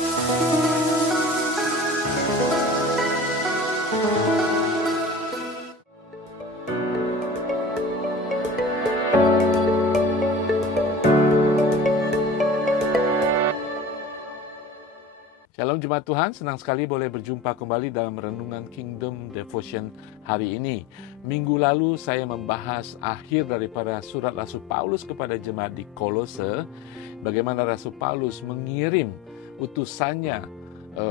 Shalom Jemaat Tuhan, senang sekali boleh berjumpa kembali dalam Renungan Kingdom Devotion hari ini. Minggu lalu saya membahas akhir daripada surat Rasul Paulus kepada jemaat di Kolose, bagaimana Rasul Paulus mengirim utusannya,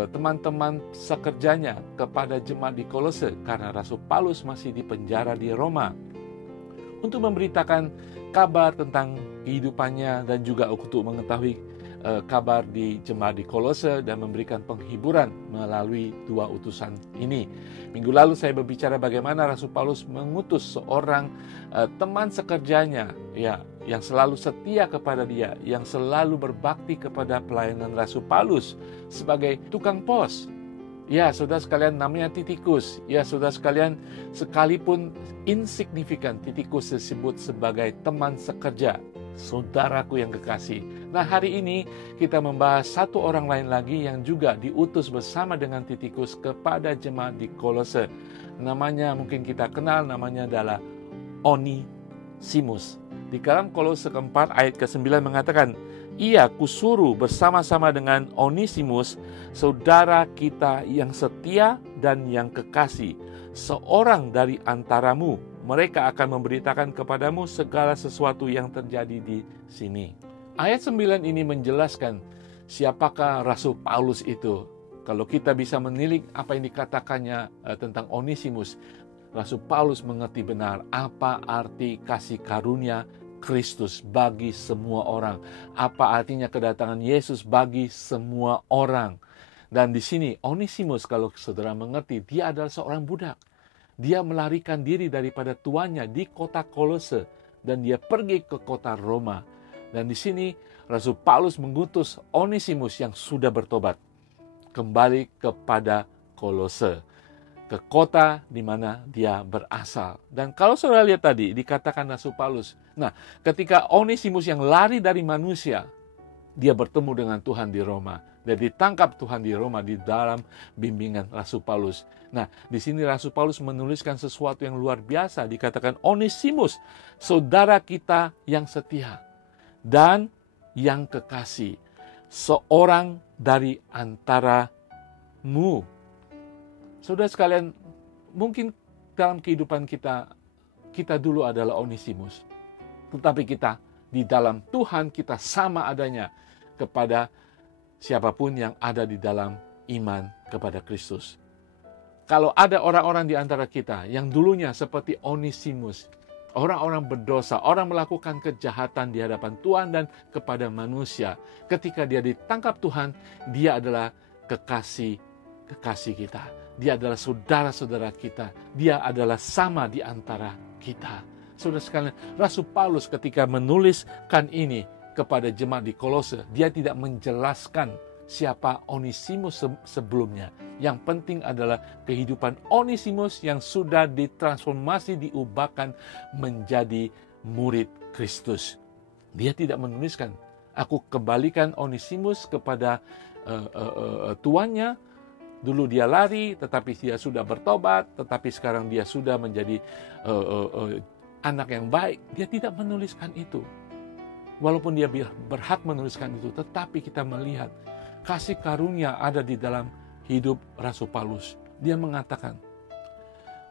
teman-teman sekerjanya kepada jemaat di Kolose, karena Rasul Paulus masih di penjara di Roma, untuk memberitakan kabar tentang kehidupannya dan juga untuk mengetahui kabar di jemaat di Kolose dan memberikan penghiburan melalui dua utusan ini. Minggu lalu saya berbicara bagaimana Rasul Paulus mengutus seorang teman sekerjanya, yang selalu setia kepada dia, yang selalu berbakti kepada pelayanan Rasul Paulus sebagai tukang pos. Ya, saudara sekalian, namanya Titikus. Ya, saudara sekalian, sekalipun insignifikan, Titikus disebut sebagai teman sekerja, saudaraku yang kekasih. Nah, hari ini kita membahas satu orang lain lagi yang juga diutus bersama dengan Titikus kepada jemaat di Kolose. Namanya mungkin kita kenal, namanya adalah Onesimus. Di dalam Kolose keempat ayat ke-9 mengatakan, "Ia kusuruh bersama-sama dengan Onesimus, saudara kita yang setia dan yang kekasih, seorang dari antaramu. Mereka akan memberitakan kepadamu segala sesuatu yang terjadi di sini." Ayat 9 ini menjelaskan siapakah Rasul Paulus itu. Kalau kita bisa menilik apa yang dikatakannya tentang Onesimus, Rasul Paulus mengerti benar apa arti kasih karunia Kristus bagi semua orang. Apa artinya kedatangan Yesus bagi semua orang. Dan di sini Onesimus, kalau saudara mengerti, dia adalah seorang budak. Dia melarikan diri daripada tuannya di kota Kolose dan dia pergi ke kota Roma. Dan di sini Rasul Paulus mengutus Onesimus yang sudah bertobat kembali kepada Kolose, ke kota di mana dia berasal. Dan kalau saudara lihat tadi dikatakan Rasul Paulus, nah ketika Onesimus yang lari dari manusia, dia bertemu dengan Tuhan di Roma dan ditangkap Tuhan di Roma di dalam bimbingan Rasul Paulus. Nah, di sini Rasul Paulus menuliskan sesuatu yang luar biasa. Dikatakan Onesimus, saudara kita yang setia dan yang kekasih, seorang dari antaramu. Saudara sekalian, mungkin dalam kehidupan kita dulu adalah Onesimus, tetapi kita di dalam Tuhan kita sama adanya kepada siapapun yang ada di dalam iman kepada Kristus. Kalau ada orang-orang di antara kita yang dulunya seperti Onesimus, orang-orang berdosa, orang melakukan kejahatan di hadapan Tuhan dan kepada manusia, ketika dia ditangkap Tuhan, dia adalah kekasih kita. Dia adalah saudara-saudara kita. Dia adalah sama di antara kita. Saudara sekalian, Rasul Paulus ketika menuliskan ini kepada jemaat di Kolose, dia tidak menjelaskan siapa Onesimus sebelumnya. Yang penting adalah kehidupan Onesimus yang sudah ditransformasi, diubahkan menjadi murid Kristus. Dia tidak menuliskan, aku kembalikan Onesimus kepada tuannya. Dulu dia lari, tetapi dia sudah bertobat, tetapi sekarang dia sudah menjadi anak yang baik. Dia tidak menuliskan itu. Walaupun dia berhak menuliskan itu, tetapi kita melihat kasih karunia ada di dalam hidup Rasul Paulus. Dia mengatakan,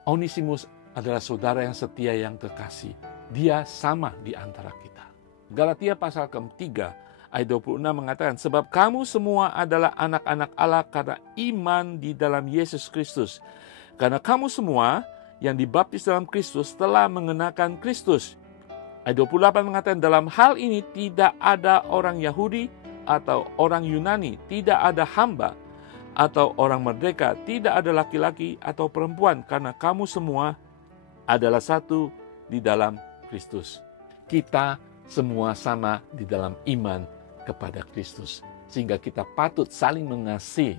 Onesimus adalah saudara yang setia yang kekasih. Dia sama di antara kita. Galatia pasal ke-3 ayat 26 mengatakan, sebab kamu semua adalah anak-anak Allah karena iman di dalam Yesus Kristus. Karena kamu semua yang dibaptis dalam Kristus telah mengenakan Kristus. Ayat 28 mengatakan, dalam hal ini tidak ada orang Yahudi atau orang Yunani, tidak ada hamba atau orang merdeka, tidak ada laki-laki atau perempuan, karena kamu semua adalah satu di dalam Kristus. Kita semua sama di dalam iman kepada Kristus, sehingga kita patut saling mengasihi,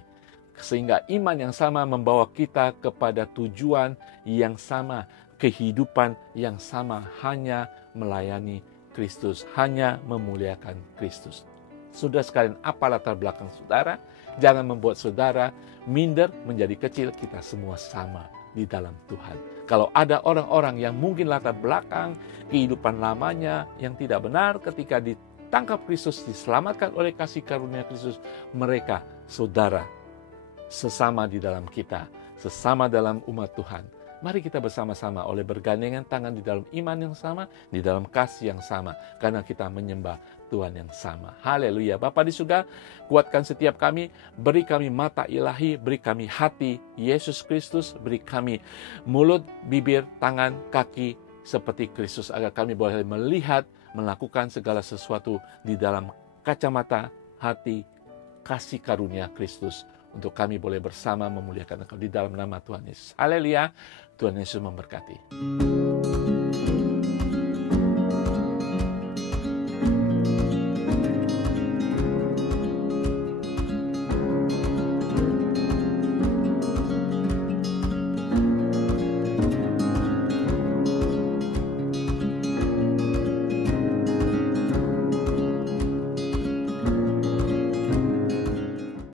sehingga iman yang sama membawa kita kepada tujuan yang sama, kehidupan yang sama, hanya melayani Kristus, hanya memuliakan Kristus. Saudara sekalian, apa latar belakang saudara? Jangan membuat saudara minder menjadi kecil. Kita semua sama di dalam Tuhan. Kalau ada orang-orang yang mungkin latar belakang kehidupan lamanya yang tidak benar, ketika ditangkap Kristus, diselamatkan oleh kasih karunia Kristus, mereka saudara sesama di dalam kita, sesama dalam umat Tuhan. Mari kita bersama-sama oleh bergandengan tangan di dalam iman yang sama, di dalam kasih yang sama, karena kita menyembah Tuhan yang sama. Haleluya. Bapa di surga, kuatkan setiap kami, beri kami mata ilahi, beri kami hati Yesus Kristus, beri kami mulut, bibir, tangan, kaki seperti Kristus, agar kami boleh melihat, melakukan segala sesuatu di dalam kacamata hati kasih karunia Kristus, untuk kami boleh bersama memuliakan Engkau di dalam nama Tuhan Yesus. Haleluya. Tuhan Yesus memberkati.